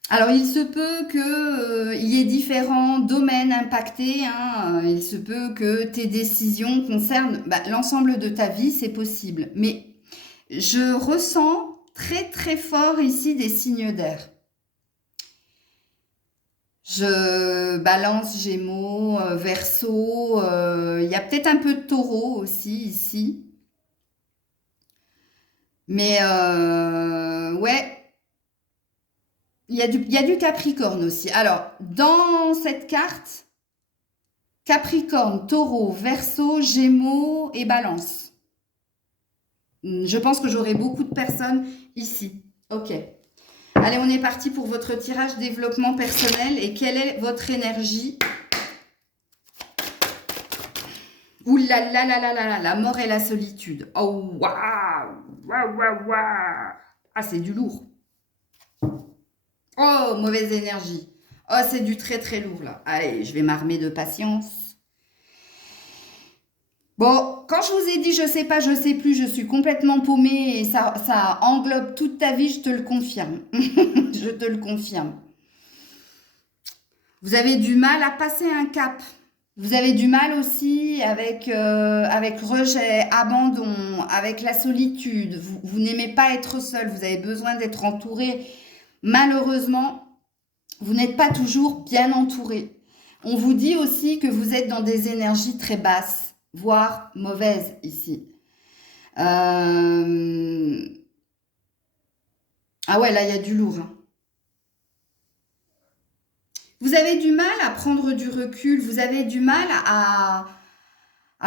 alors il se peut qu'il y ait différents domaines impactés. Hein. Il se peut que tes décisions concernent l'ensemble de ta vie, c'est possible. Mais je ressens très très fort ici des signes d'air. Je balance Gémeaux, Verseau, il y a peut-être un peu de Taureau aussi ici. Mais ouais, il y a du Capricorne aussi. Alors, dans cette carte, Capricorne, Taureau, Verseau, Gémeaux et Balance. Je pense que j'aurai beaucoup de personnes ici. Ok. Allez, on est parti pour votre tirage développement personnel. Et quelle est votre énergie? Ouh là là là là là là, la mort et la solitude. Oh, waouh! Waouh, waouh, waouh! Ah, c'est du lourd. Oh, mauvaise énergie. Oh, c'est du très très lourd là. Allez, je vais m'armer de patience. Bon, quand je vous ai dit je sais pas, je sais plus, je suis complètement paumée et ça englobe toute ta vie, je te le confirme. Je te le confirme. Vous avez du mal à passer un cap. Vous avez du mal aussi avec rejet, abandon, avec la solitude. Vous n'aimez pas être seul, vous avez besoin d'être entouré. Malheureusement, vous n'êtes pas toujours bien entouré. On vous dit aussi que vous êtes dans des énergies très basses, voire mauvaises ici. Ah ouais, là, il y a du lourd, hein. Vous avez du mal à prendre du recul, vous avez du mal à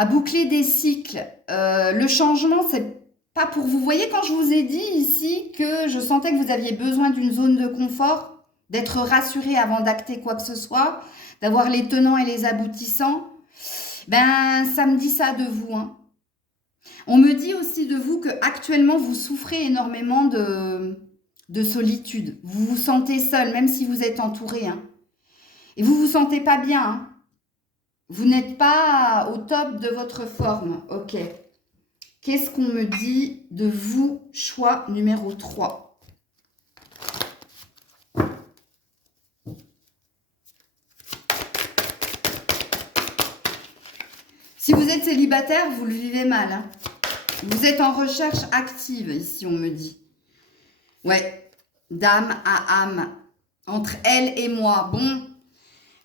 boucler des cycles. Le changement, c'est pas pour vous. Vous voyez, quand je vous ai dit ici que je sentais que vous aviez besoin d'une zone de confort, d'être rassuré avant d'acter quoi que ce soit, d'avoir les tenants et les aboutissants, ben ça me dit ça de vous, hein. On me dit aussi de vous que actuellement vous souffrez énormément de solitude. Vous vous sentez seul, même si vous êtes entouré, hein. Et vous vous sentez pas bien, hein. Vous n'êtes pas au top de votre forme. Ok. Qu'est-ce qu'on me dit de vous, choix numéro 3? Si vous êtes célibataire, vous le vivez mal, hein. Vous êtes en recherche active, ici, on me dit. Ouais, d'âme à âme, entre elle et moi. Bon,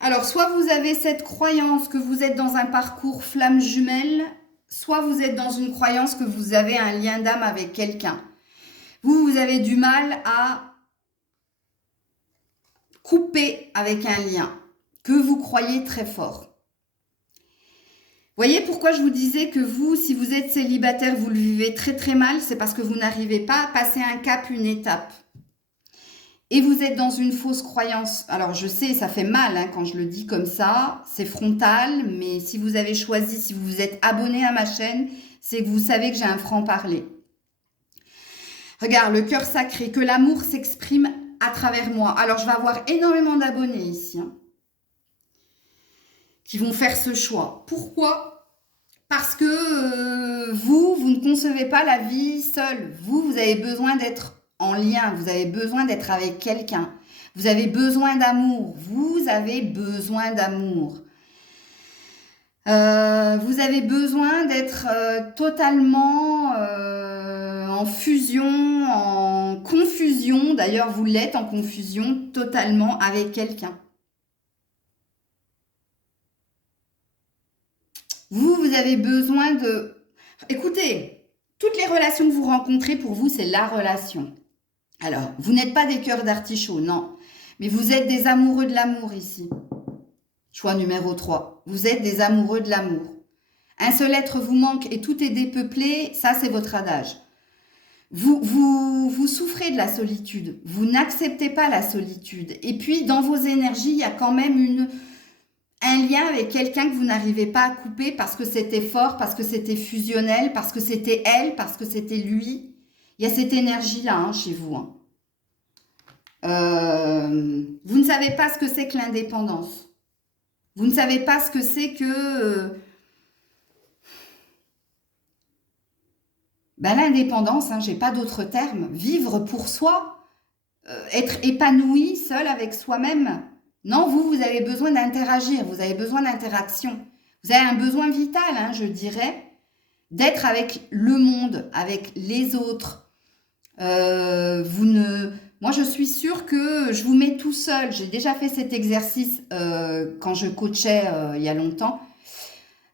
alors, soit vous avez cette croyance que vous êtes dans un parcours flamme jumelle, soit vous êtes dans une croyance que vous avez un lien d'âme avec quelqu'un. Vous avez du mal à couper avec un lien que vous croyez très fort. Voyez pourquoi je vous disais que vous, si vous êtes célibataire, vous le vivez très très mal, c'est parce que vous n'arrivez pas à passer un cap, une étape. Et vous êtes dans une fausse croyance. Alors je sais, ça fait mal hein, quand je le dis comme ça, c'est frontal, mais si vous avez choisi, si vous vous êtes abonné à ma chaîne, c'est que vous savez que j'ai un franc-parler. Regarde, le cœur sacré, que l'amour s'exprime à travers moi. Alors je vais avoir énormément d'abonnés ici, hein, qui vont faire ce choix. Pourquoi? Parce que vous ne concevez pas la vie seule. Vous avez besoin d'être en lien, vous avez besoin d'être avec quelqu'un. Vous avez besoin d'amour. Vous avez besoin d'amour. Vous avez besoin d'être totalement en fusion, en confusion. D'ailleurs, vous l'êtes en confusion totalement avec quelqu'un. Vous avez besoin de... Écoutez, toutes les relations que vous rencontrez, pour vous, c'est la relation. Alors, vous n'êtes pas des cœurs d'artichaut, non. Mais vous êtes des amoureux de l'amour ici. Choix numéro 3. Vous êtes des amoureux de l'amour. Un seul être vous manque et tout est dépeuplé, ça c'est votre adage. Vous souffrez de la solitude. Vous n'acceptez pas la solitude. Et puis, dans vos énergies, il y a quand même un lien avec quelqu'un que vous n'arrivez pas à couper parce que c'était fort, parce que c'était fusionnel, parce que c'était elle, parce que c'était lui. Il y a cette énergie-là hein, chez vous. Hein. Vous ne savez pas ce que c'est que l'indépendance. Vous ne savez pas ce que c'est que l'indépendance, hein, j'ai pas d'autre terme. Vivre pour soi, être épanoui seul avec soi-même. Non, vous avez besoin d'interagir, vous avez besoin d'interaction. Vous avez un besoin vital, hein, je dirais, d'être avec le monde, avec les autres. Moi, je suis sûre que je vous mets tout seul. J'ai déjà fait cet exercice quand je coachais il y a longtemps.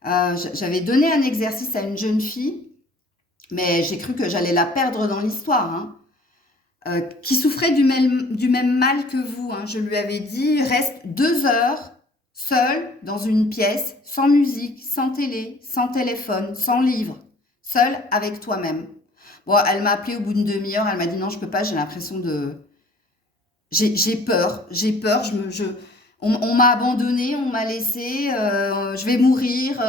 J'avais donné un exercice à une jeune fille mais j'ai cru que j'allais la perdre dans l'histoire, hein. Qui souffrait du même mal que vous, hein. Je lui avais dit, reste 2 heures seule dans une pièce, sans musique, sans télé, sans téléphone, sans livre, seule avec toi-même. Bon, elle m'a appelé au bout d'une demi-heure, elle m'a dit non, je peux pas, j'ai l'impression de... J'ai peur, on m'a abandonnée, on m'a laissée, je vais mourir,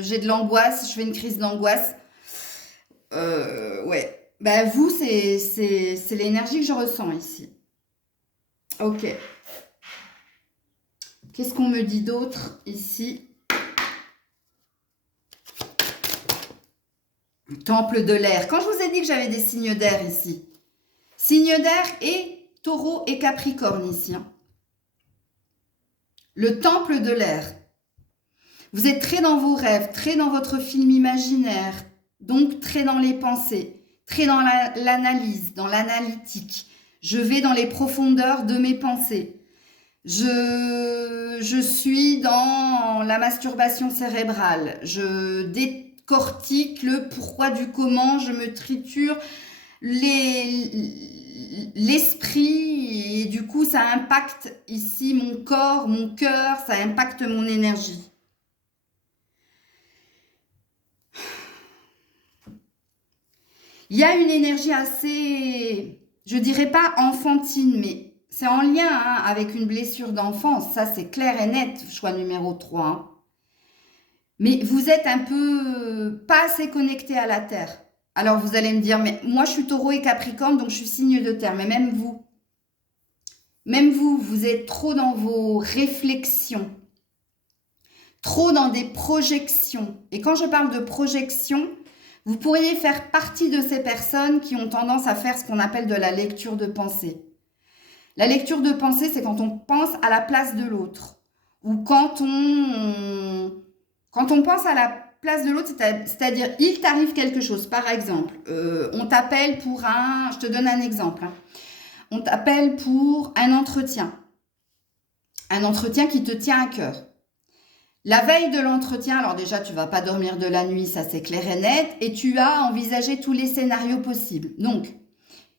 j'ai de l'angoisse, je fais une crise d'angoisse. Ouais. Bah, vous, c'est l'énergie que je ressens ici. Ok. Qu'est-ce qu'on me dit d'autre ici? Temple de l'air. Quand je vous ai dit que j'avais des signes d'air ici. Signes d'air et taureau et capricorne ici, hein. Le temple de l'air. Vous êtes très dans vos rêves, très dans votre film imaginaire, donc très dans les pensées, très dans l'analyse, dans l'analytique. Je vais dans les profondeurs de mes pensées. Je suis dans la masturbation cérébrale. Je décortique le pourquoi du comment. Je me triture l'esprit et du coup, ça impacte ici mon corps, mon cœur, ça impacte mon énergie. Il y a une énergie assez, je dirais pas enfantine, mais c'est en lien hein, avec une blessure d'enfance. Ça, c'est clair et net, choix numéro 3. Hein. Mais vous êtes un peu pas assez connecté à la Terre. Alors, vous allez me dire, mais moi, je suis taureau et capricorne, donc je suis signe de terre. Mais même vous êtes trop dans vos réflexions, trop dans des projections. Et quand je parle de projection, vous pourriez faire partie de ces personnes qui ont tendance à faire ce qu'on appelle de la lecture de pensée. La lecture de pensée, c'est quand on pense à la place de l'autre. Ou quand on pense à la place de l'autre, c'est-à-dire il t'arrive quelque chose. Par exemple, on t'appelle pour un... Je te donne un exemple. Hein. On t'appelle pour un entretien. Un entretien qui te tient à cœur. La veille de l'entretien, alors déjà, tu vas pas dormir de la nuit, ça c'est clair et net, et tu as envisagé tous les scénarios possibles. Donc,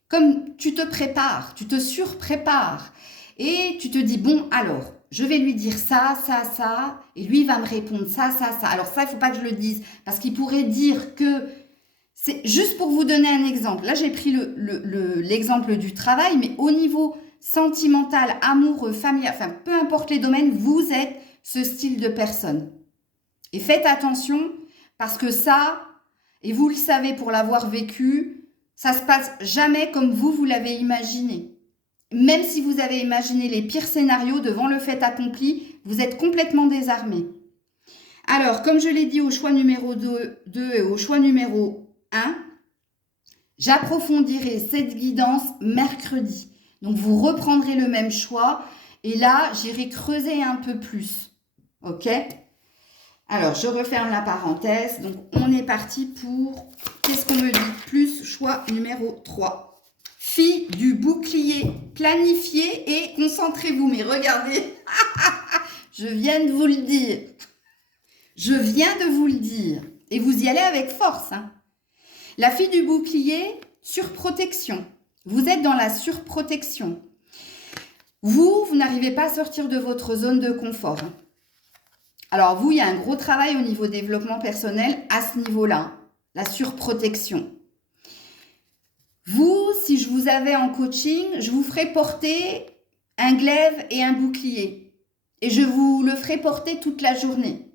comme tu te prépares, tu te surprépares, et tu te dis, bon, alors, je vais lui dire ça, ça, ça, et lui va me répondre ça, ça, ça. Alors ça, il faut pas que je le dise, parce qu'il pourrait dire que... C'est juste pour vous donner un exemple. Là, j'ai pris l'exemple du travail, mais au niveau sentimental, amoureux, familial, enfin, peu importe les domaines, vous êtes ce style de personne. Et faites attention, parce que ça, et vous le savez pour l'avoir vécu, ça se passe jamais comme vous l'avez imaginé. Même si vous avez imaginé les pires scénarios devant le fait accompli, vous êtes complètement désarmé. Alors, comme je l'ai dit au choix numéro 2 et au choix numéro 1, j'approfondirai cette guidance mercredi. Donc, vous reprendrez le même choix et là, j'irai creuser un peu plus. Ok? Alors, je referme la parenthèse. Donc, on est parti pour, qu'est-ce qu'on me dit plus, choix numéro 3. Fille du bouclier, planifiez et concentrez-vous. Mais regardez, je viens de vous le dire. Je viens de vous le dire. Et vous y allez avec force. Hein. La fille du bouclier, surprotection. Vous êtes dans la surprotection. Vous n'arrivez pas à sortir de votre zone de confort. Hein. Alors vous, il y a un gros travail au niveau développement personnel à ce niveau-là. La surprotection. Vous, si je vous avais en coaching, je vous ferais porter un glaive et un bouclier. Et je vous le ferai porter toute la journée.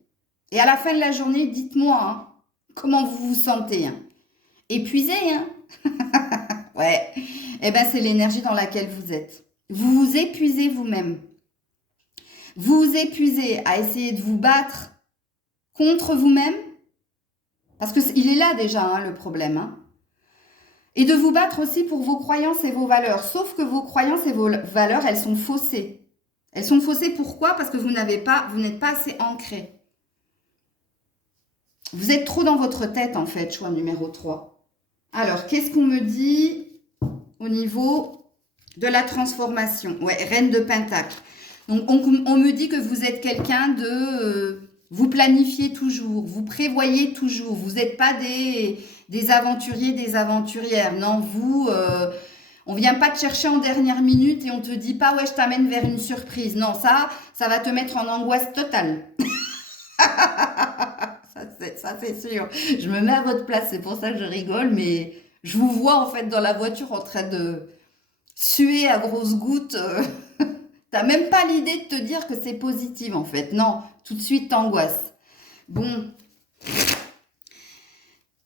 Et à la fin de la journée, dites-moi hein, comment vous vous sentez. Hein. Épuisé, hein. Ouais. Eh bien, c'est l'énergie dans laquelle vous êtes. Vous vous épuisez vous-même. Vous vous épuisez à essayer de vous battre contre vous-même. Parce qu'il est là déjà, hein, le problème. Hein. Et de vous battre aussi pour vos croyances et vos valeurs. Sauf que vos croyances et vos valeurs, elles sont faussées. Elles sont faussées pourquoi? Parce que vous n'êtes pas assez ancré. Vous êtes trop dans votre tête, en fait, choix numéro 3. Alors, qu'est-ce qu'on me dit au niveau de la transformation? Ouais, reine de pentacle. Donc, on me dit que vous êtes quelqu'un de... vous planifiez toujours, vous prévoyez toujours. Vous n'êtes pas des aventuriers, des aventurières. Non, vous, on vient pas te chercher en dernière minute et on te dit pas, ouais, je t'amène vers une surprise. Non, ça va te mettre en angoisse totale. Ça, c'est sûr. Je me mets à votre place, c'est pour ça que je rigole, mais je vous vois en fait dans la voiture en train de suer à grosses gouttes. T'as même pas l'idée de te dire que c'est positif en fait. Non, tout de suite t'angoisses. Bon.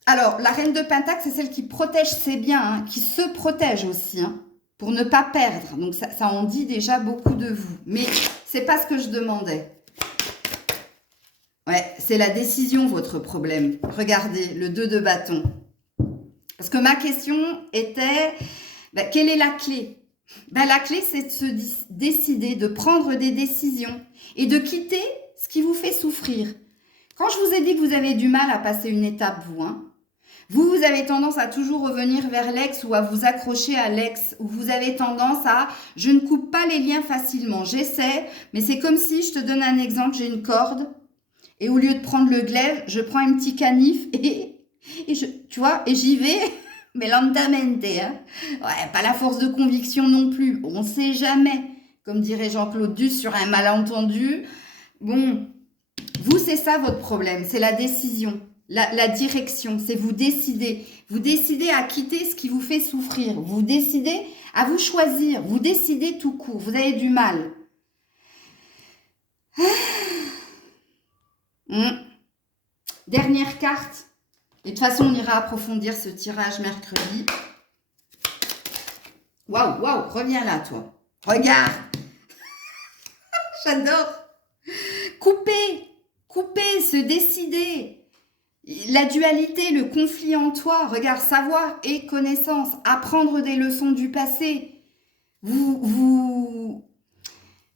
Alors, la reine de Pentacle, c'est celle qui protège ses biens, hein, qui se protège aussi, hein, pour ne pas perdre. Donc, ça en dit déjà beaucoup de vous. Mais c'est pas ce que je demandais. Ouais, c'est la décision, votre problème. Regardez, le 2 de bâton. Parce que ma question était, quelle est la clé? La clé, c'est de se décider, de prendre des décisions et de quitter ce qui vous fait souffrir. Quand je vous ai dit que vous avez du mal à passer une étape, vous avez tendance à toujours revenir vers l'ex ou à vous accrocher à l'ex, ou vous avez tendance à « je ne coupe pas les liens facilement, j'essaie », mais c'est comme si, je te donne un exemple, j'ai une corde, et au lieu de prendre le glaive, je prends un petit canif et tu vois, et j'y vais, mais lentamente, hein. Ouais, pas la force de conviction non plus, on ne sait jamais, comme dirait Jean-Claude Duss sur un malentendu. Bon, vous, c'est ça votre problème, c'est la décision. La direction, c'est vous décider. Vous décidez à quitter ce qui vous fait souffrir. Vous décidez à vous choisir. Vous décidez tout court. Vous avez du mal. Dernière carte. Et de toute façon, on ira approfondir ce tirage mercredi. Waouh, waouh, reviens là, toi. Regarde. J'adore. Couper, se décider. La dualité, le conflit en toi, regarde, savoir et connaissance, apprendre des leçons du passé. Vous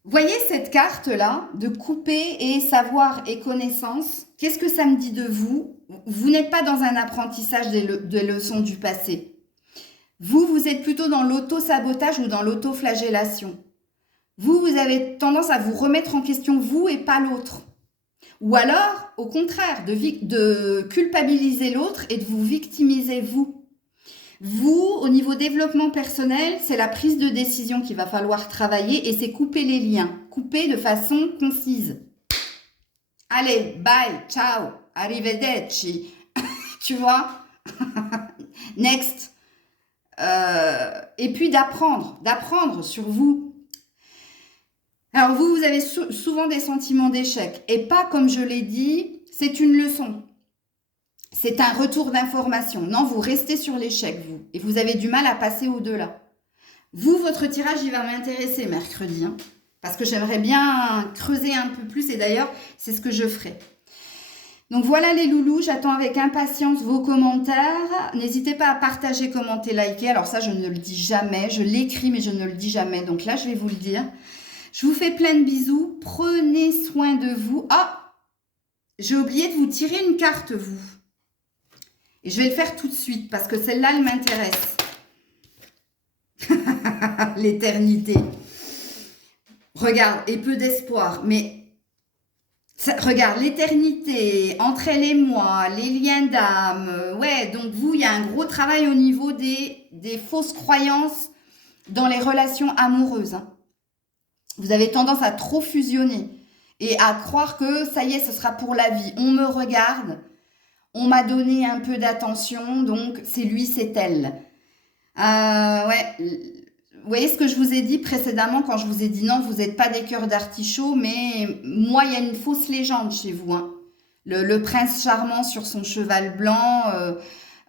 voyez cette carte-là, de couper et savoir et connaissance, qu'est-ce que ça me dit de vous? Vous n'êtes pas dans un apprentissage des leçons du passé. Vous êtes plutôt dans l'auto-sabotage ou dans l'auto-flagellation. Vous avez tendance à vous remettre en question, vous et pas l'autre. Ou alors, au contraire, de culpabiliser l'autre et de vous victimiser vous. Vous, au niveau développement personnel, c'est la prise de décision qu'il va falloir travailler et c'est couper les liens. Couper de façon concise. Allez, bye, ciao, arrivederci. Tu vois? Next. Et puis d'apprendre sur vous. Alors vous avez souvent des sentiments d'échec et pas comme je l'ai dit, c'est une leçon. C'est un retour d'information. Non, vous restez sur l'échec, vous. Et vous avez du mal à passer au-delà. Vous, votre tirage, il va m'intéresser mercredi. Hein, parce que j'aimerais bien creuser un peu plus. Et d'ailleurs, c'est ce que je ferai. Donc voilà les loulous. J'attends avec impatience vos commentaires. N'hésitez pas à partager, commenter, liker. Alors ça, je ne le dis jamais. Je l'écris, mais je ne le dis jamais. Donc là, je vais vous le dire. Je vous fais plein de bisous. Prenez soin de vous. Ah, j'ai oublié de vous tirer une carte, vous. Et je vais le faire tout de suite parce que celle-là, elle m'intéresse. L'éternité. Regarde, et peu d'espoir. Mais ça, regarde, l'éternité, entre elle et moi, les liens d'âme. Ouais, donc vous, il y a un gros travail au niveau des fausses croyances dans les relations amoureuses. Hein. Vous avez tendance à trop fusionner et à croire que ça y est, ce sera pour la vie. On me regarde, on m'a donné un peu d'attention, donc c'est lui, c'est elle. Ouais, vous voyez ce que je vous ai dit précédemment quand je vous ai dit non, vous n'êtes pas des cœurs d'artichaut, mais moi, il y a une fausse légende chez vous. Hein. Le prince charmant sur son cheval blanc,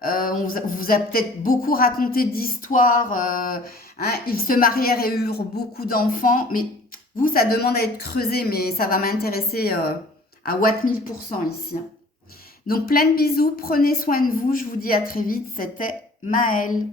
on vous a peut-être beaucoup raconté d'histoires. Hein, ils se marièrent et eurent beaucoup d'enfants, mais vous, ça demande à être creusé, mais ça va m'intéresser à Watt 1000% ici. Hein. Donc, plein de bisous, prenez soin de vous, je vous dis à très vite, c'était Maëlle.